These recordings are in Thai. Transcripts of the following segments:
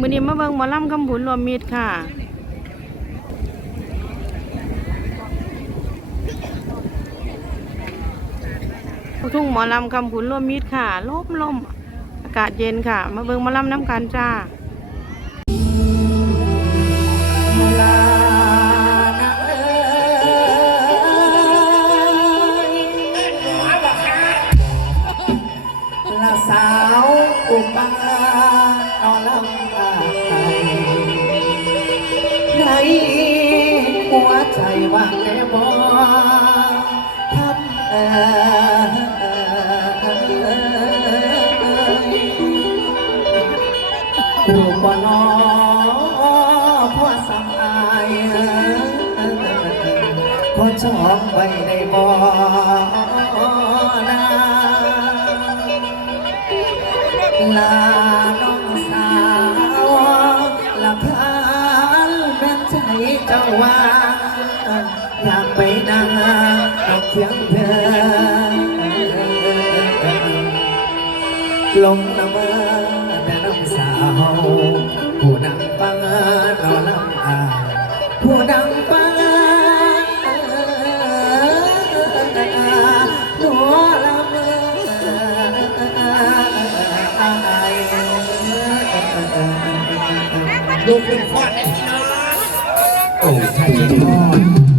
มื้อนี้มาเบิ่งหมอลำคำผุนรวมมิตรค่ะลูกทุ่งหมอลำคำผุนรวมมิตรค่ะลมลมอากาศเย็นค่ะ มาเบิ่งหมอลำน้ำกันจ้าาวอุมานอนลำอาไใจในหัวใจว่างแน่บ่ทำเอรูปนอพ่อสำอายพ่อชอบไว้ในบ่ ลาน้องสาวลาพานเป็นใจเจ้าว่าอยากไปนั่งดอกเทียงเธอลงละเมอแต่น้ำสาว ผู้ดังฟังนอนลำอาผู้ดังฟัง ลูกเป็นฟอดเลยพี่น้องโอ้ใช่ใช่พ่อ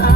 ค่ะ